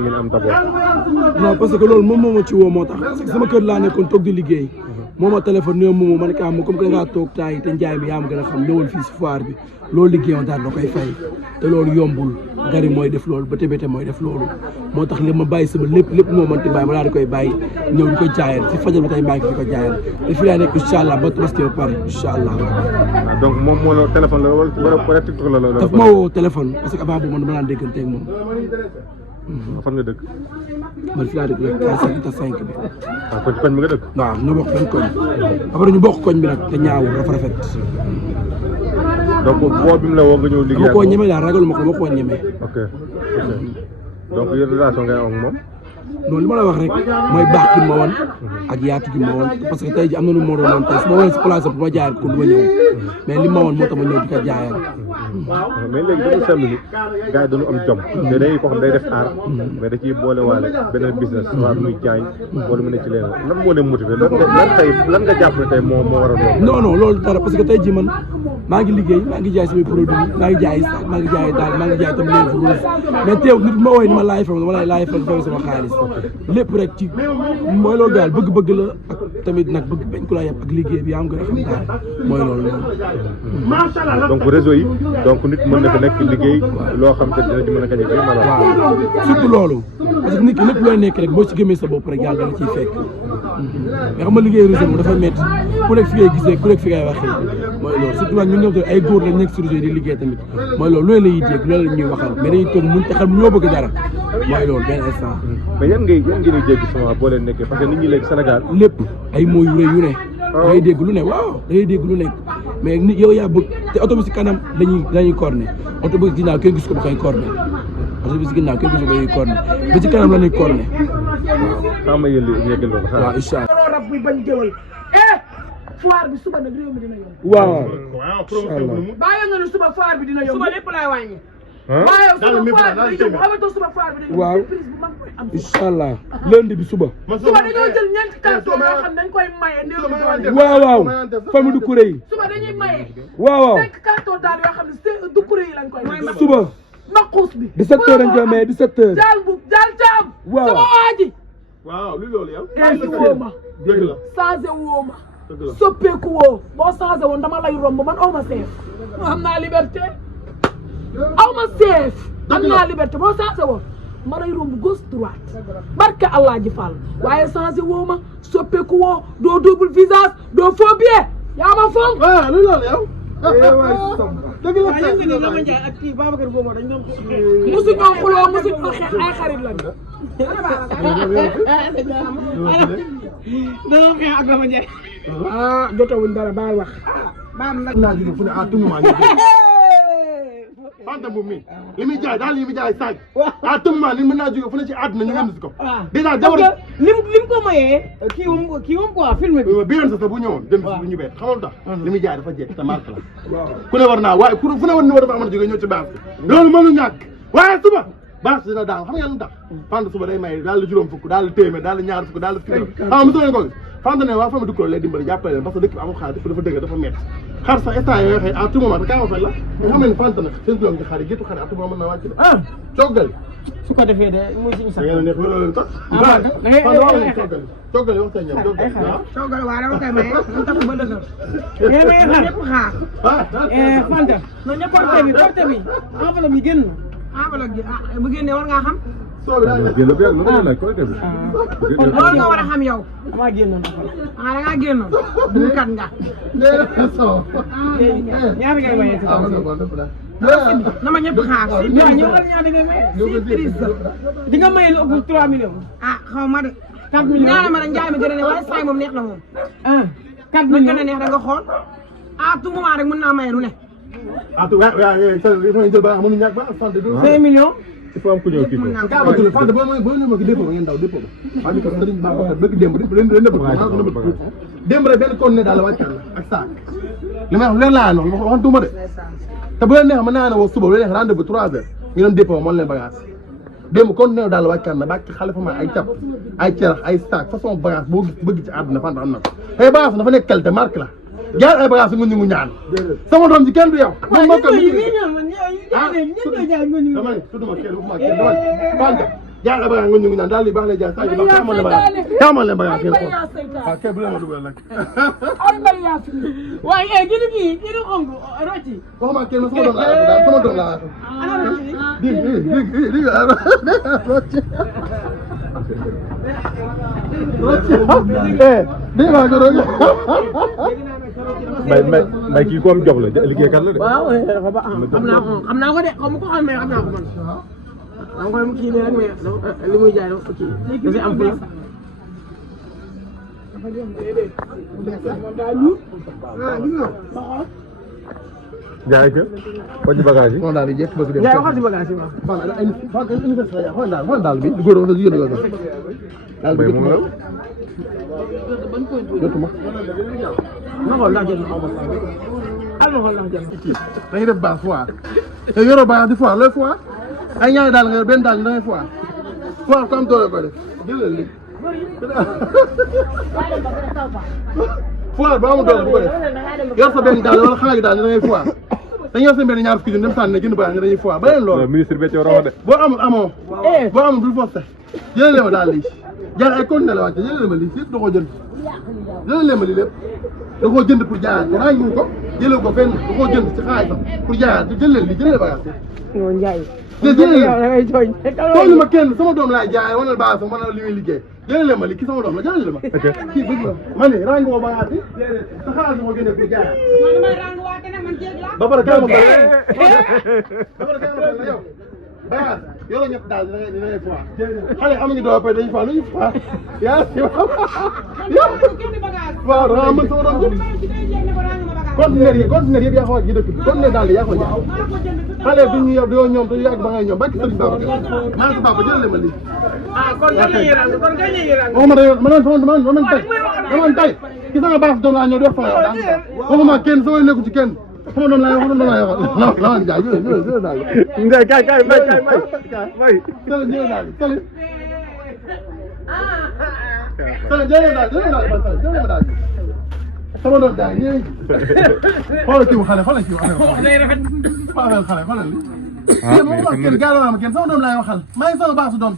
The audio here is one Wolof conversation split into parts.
ngeen am d'abord. non parce que loolu moom moo ma ci woo moo tax parce que sama kër laa nekkoon toog di liggéey moo ma téléphone ne moom man ka am comme que da ngaa toog temps yi te njaay mi yaa ma gën a xam ñëwal fii si foire bi loolu liggéeyoon daal da koy fay te loolu yombul gari mooy def loolu ba tébéte mooy def loolu moo tax li ma bàyyi sama lépp moo mënti bàyyi ma daal di koy bàyyi ñëw di ko jaayal si fajar ba tey maa ngi fi ko jaayal te fii laa nekk incha allah ba tabaski ba pare incha allah. donc moom moo la téléphone la wala TikTok la daf ma woo téléphone parce que avant boobu man dama daan déggante ak moom. fan nga dëkk. man fii laa dëkk rek 5 bi. waaw kon ci koñ bi nga dëkk. waaw ñu bokk benn koñ. après ñu bokk koñ bi nag te ñaawul dafa rafet. donc boo bi mu la woo nga ñëw liggéey dama koo ñeme daal ragaluma ko dama koo ñeme. ok donc yéen relation ngay am ak moom. non li ma la wax rek mooy baax gi ma woon ak yaatu gi ma woon parce que tey ji am na nu ma doon tey su ma woon si place am bu ma jaayal ko du ma ñëw mais li ma woon moo tax ma ñëw di ko jaayal. mais léegi dañu seetlu ni gars yi dañu am jom. te day ko xam day def aar. mais da ciy boole waale beneen business. waa muy jaay wala mu ne ci leen lan moo leen motivé lan nga jàpp ne tey moo waral loolu. non loolu dara parce que tey ji man maa ngi liggéey maa ngi jaay samay produits maa ngi jaay sac maa ngi jaay daal maa ngi jaay tam lèvre rouge mais teew nit ma wooy ni ma laay fam dama lay laay fam sama xaalis lépp rek ci mooy loolu daal bëgg-bëgg la ak tamit nag bëgg bañ ko la yàpp ak liggéey bi yaa am gën a xam daal mooy loolu noonu. donc réseau yi donc nit mën na fa nekk liggéey loo xam te dina ci mën a gañe fii ma la. waaw surtout loolu parce que nit ki lépp looy nekk rek boo ci gëmee sa bopp rek yàlla dana ciy fekk mais xam nga liggéey réseau moom dafa métti ku nekk fi ngay gisee ku nekk fi ngay waxee mooy loolu surtout nag ñun ñëw ay góor lañ nekk sur réseau di liggéey tamit mooy loolu loolu la ñuy dégg loolu la ñuy waxal mais dañuy toog muñ te xam ñoo bëgg dara mooy loolu benn instant. mais yan ngeen di dégg sama boo leen nekkee parce que nit ñi léegi Sénégal lépp ay mots yu rëy yu ne da ngay dégg lu ne waaw da ngay dégg lu nekk mais nit yow yaa bëgg te oto bi si kanam dañuy corné oto bi si ginnaaw kenn gis ko ba koy corné oto bi si ginnaaw kenn gis ko ba koy corné ba ci kanam la ñuy corné waaw xam nga yéen li yeggal loolu waaw incha allah rab bi bañ jëwal foire bi suba nag réew mi dina yomb waaw bàyyi nga ne suba foire bi dina yomb suba lépp laay wàññi waaw incha allah lundi bi suba. suba dañoo jël ñeenti carton yoo xam dañ koy maye néew bi doole. waaw famille Doucouré yi. suba dañuy maye. waaw 5 carton daal yoo xam ne Doucouré yi lañ koy maye. suba. naqus bi. 17h dañ koy maye 17h. jaal jaam. waaw sama waa ji. waaw lu loolu yow. changé woo ma. dëgg la changé woo ma. soppeeku woo boo changé woon dama lay romb man aw ma seef. am naa liberté. aw ma seef am naa liberté boo changé woon ma lay romb gauche droite barke Allah ji Fall waaye changé woo ma soppeeku woo doo double visage doo faux billet yaa ma foog. waaw lu loolu yow. dëgg la waaye yëngu ni Lama Ndiaye ak kii Babacar Gomo dañ doon musu ñoo xuloo musu ñoo xeex ay xarit lañ. dañoo xeex ak Lama Ndiaye. ah jotawuñ dara baal wax. baal nag laa jóge fu ne à tout moment Fanta boobu mi li muy jaay daal li muy jaay saag à tout moment li mën naa jóge fu ne ci àdduna ñu indi si ko déjà jabar lim ko mayee kii moom quoi film bi bi yoon sa bu ñëwoon dem si ñu beet xamal tax li muy jaay dafa jekk te marque la ku ne war naa waaye fu ne war ni war dafa mën a jóge ñëw ci base bi loolu mënu ñàkk waaye suba base dina daal xam nga lu tax Fanta suba day may daal juróom fukk daal téeméer daal ñaar fukk daal kilo xam nga mosu leen ko gis Fanta ne waa famille Doucouré lay dimbali jàppale leen parce que dëkk bi amul xaalis dafa dëgg dafa métti xar sax instant yooyu waxee à tout moment te kaa ma fay la nga xam ne Fanta nag seen tuloom ci xar yi géttu xar yi à tout moment mën na wàcc de coggal su ko defee de muy suñu sax da ngeen a neex loolu leen tax coggal wax tey ñoom coggal waa dama koy maye mu tax ba dëgër yéen may xaar ñëpp xaar Fanta no ñëpp porte bi enveloppe yi génn na enveloppe bi bu génnee war ngaa xam kon loolu nga war a xam yow. damaa génnoon da ngaa génnoon. duñkat nga. ñaata ngay maye ci kaw na ma ñëpp xaar. waaw ñu war ñaata ngay maye. surprise di nga maye lu ëpp 3 millions. ah xaw ma de. 4 millions ñaara ma ne njaay mi gën a ne waaye saa yi moom neex na moom. 4 millions gën a neex da nga xool. à tout moment rek mën naa maye lu ne. ah tout waaw jël ba mënu ñàkk ba 5 millions. il faut am ku ñëw kii ko. Fanta boo ñëwee ma ki dépôt ba ngeen daw dépôt ba. waaye ni ko sëriñ Babacar bëgg démb leen nëbb démb rek benn conteneur daal la wàccal la ak saak li may wax leen laa noonu waxantuma de te bu leen neex mën naa ne woo suba bu leen neex rendez-vous 3 heures ñu dem dépôt moom leen bagage démb conteneur daal la wàccal na bàkk xale fa ma ay cap ay cerax ay saak façon bagage boo gis bëgg ci àdduna Fanta am na ko ay bagage dafa nekk qualité marque la jaar ay bagage ngu ñu ñaan sama doom ji kenn du yow moom moo ko dama ne tudduma kenn waxuma kenn dama Fanta jaay la bagage nga ñu ngi naan daal li baax lay jaay saa yu baax taamal leen bagage taamal leen bagage ngeen xool waaw kay bu leen ma dugal nag ay mbay yaa fi waaye gini ongu rocci waxuma kenn sama doom laa daal sama doom laa di maa ko doon mbay kii ko am jox la liggéeykat la de. waaw dafa ba xam naa ko de xam ko xam mais xam naa ko man xam nga mu kii nii rek mais li muy jaay dafa kii da am fula jaay ko ko ci bagage yi. moom daal di jekk bëgg dem. jaay waxal ci bagage yi ma xool daal bi du góor wala jigéen daal bi moom la. jotuma ma xool ndax jël na al ma xool ndax jël na dañuy def baax foire te yoroo baax di foire looy foire ay ñaari daal nga yor benn daal da ngay foire foire ko am doole koy def jëlal li foire ba amul doole bu ko def yor sa benn daal wala xaaju daal da ngay foire dañuy yor seen benn ñaar fukki dem sànni ne gën baax nga dañuy foire ba leen loolu ministre bi ci war a wax de. boo amul amoo boo amul bul forcé jëlal ma daal lii jaar ay conteneur la wàcce jëlal ma lii yëpp da koo jënd jëlal ma lii lépp da koo jënd pour jaayaat ko ràññu ko jëlee ko fenn da koo jënd ci xaalisam pour jaayaat jëlal lii jëlal bagage non njaay jëlal tooñu ma kenn sama doom laay jaay wala baax sax wala li muy liggéey jëlal ma lii ki sama doom la jëlal ma kii bëgg la ma ne ràññu ko bagage yi sa xaalis moo génne pour jaayaat ba pare kay ma ba pare kay ma yow bagage yoroo ñett daal dina ngay foire xale amuñu doo pay dañuy foire lu ñu foire yaa waaw da ngaa mën sama doom jël conteneur yëpp yaa ko wàcc ci dëkk bi conteneur daal yaa ko jaay xale bi ñu yow di ñoom te yàgg ba ngay ñoom bàkki sëriñ Baba maa ngi papa jëlale ma lii kon kañ la ñuy rang waxuma da ma doon sama tay ci sama baax doom laa ñëw di wax sama yow daal waxuma kenn sama nekku ci kenn sama doom laa waxal la jaay jël daal Ndiaye kay may sële jël daal sële jël daal sama doom daal ñëw xoolal kii xale xoolal kii xale xoolal li ma wax kenn gaal ma kenn sama doom laay waxal maa ngi sama baasu doom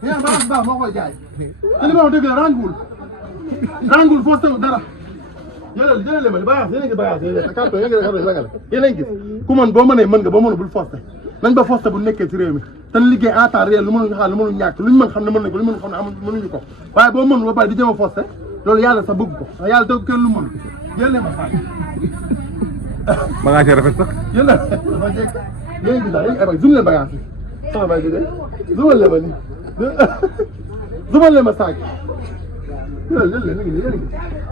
bi yaa baax moo koy jaay te li ma wax dëgg la rangul forcé wu dara jëlal ma li bagage yéen a ngi bagage carton yéen a ngi gis ku mën boo mënee mën nga boo mënul bul forcé nañ ba forcé bu nekkee ci réew mi te liggéey à temps réel lu mënuñu xaar lu mënuñu ñàkk luñ mën xam ne mën nañ ko lu mënuñu xam ne mënuñu ko waaye boo mënul ba pare di jëm a forcé loolu yàlla sax bëgg ko yàlla teg kenn lu mën jëlee ma sax bagage rafet sax. yéen a dafa jekk yéen a gis daal yéen a zoom leen bagage yi sama bay bi de zoomal leen ma nii zoomal leen ma saag jël leen ngi nii yéen a gis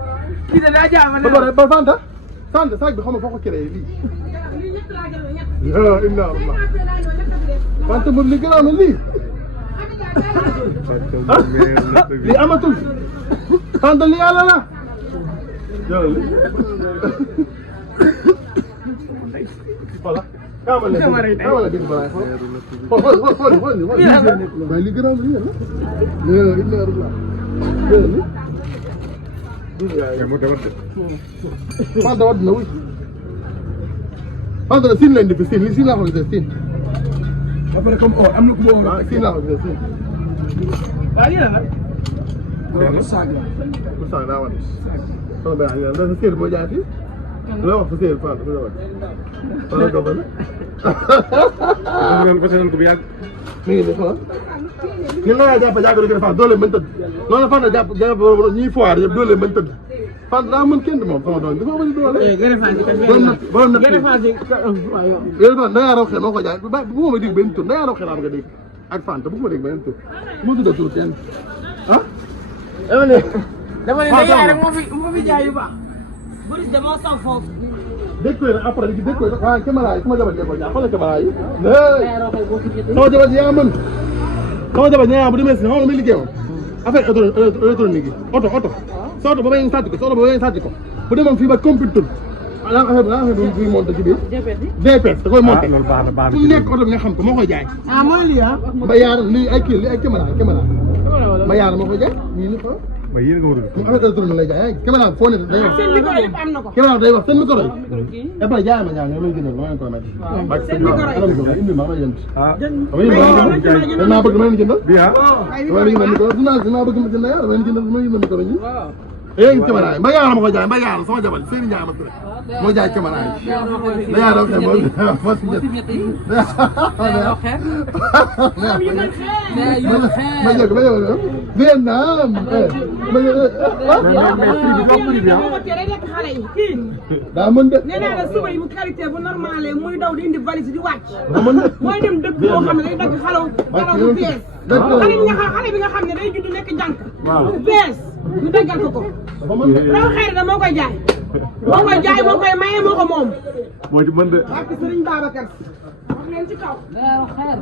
kii de daa jaama ba pare ba sant saag bi xam nga foo ko créé lii inna allah wante moom li gën a am lii lii amatul sant li yàlla la jëlal voilà kaamale gis balaay xool waaye li gën a am lii yàlla inna allah Fanta wadd na wuy Fanta na siin lañ di fi siin li siin laa ko gisee siin après comme or am na ku ma waaw siin laa ko gisee siin waaw lii la nag saag la pour ça daa wadd sama benn da sa séer boo jaay fii la wax sa séer Fanta la wadd wala ko bëgg fas nañ ko bu yàgg. mi ngi nii xoolal ñun la jàpp jàpp di ko defaat doole mën tëdd noonu Fanta jàpp ñuy foire yëpp doole mën tëdd Fanta daa mën kenn moom sama doom dafa bëri doole. borom na yéen Ndaya Raw Xel moo ko jaay bu ma dégg benn tur Ndaya Raw Xel nga dégg ak Fanta bu ma dégg benn tur bu ma tuddee tur kenn ah. dama ne Ndaya rek moo fi jaay yu baax. dégg ko après dégg ko waaye caméra yi sama jabar ko jaay xoolal caméra yi. sama jabar yaa mën sama jabar ñaa bu demee si xam nga muy liggéey moom affaire électronique yi oto sa oto ba bay sàcc ko bu demoon fii ba computer la affaire bi muy monté ci biir VPS da koy monté loolu baax na fu nekk oto bi nga xam ko moo koy jaay ah mooy lii ah. ba yaar lii ay kii lii ay caméra ba yaar moo koy jaay nii ni ko mais yéen nga war a mu affaire électronique lay jaay caméra foo ne day wax seen micro yëpp am na ko. caméra day wax seen micro yi et puis jaay ma ñaan nga may gënal ma koy may seen micro yi. indi ma jënd ah dama yënd dama bëgg dama leen jëndal bi ah dama leen jëndal micro dinaa bëgg ma jënd yaa dama leen jëndal dama yënd micro yi eh caméra yi mbay yaa ma ko jaay mbay yaa sama jabal Seyni Ndiaye ma moo jaay caméra yi da yaa def mo si jënd ma jëg ba yow Vietnam daa mën de nee naa la suba yi mu qualité bu normal muy daw di indi valise di wàcc daa mën de mooy dem dëkk boo xam ne day dagg xalaw bu bees xale bi nga xam ne day judd nekk jànk bu bees ñu daggal ko raw xeer da moo koy jaay moo koy maye moo ko moom moo ci mën de ak Serigne Babacar wax leen ci kaw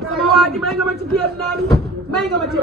sama waa ji may nga ma ci Vietnam may nga ma ci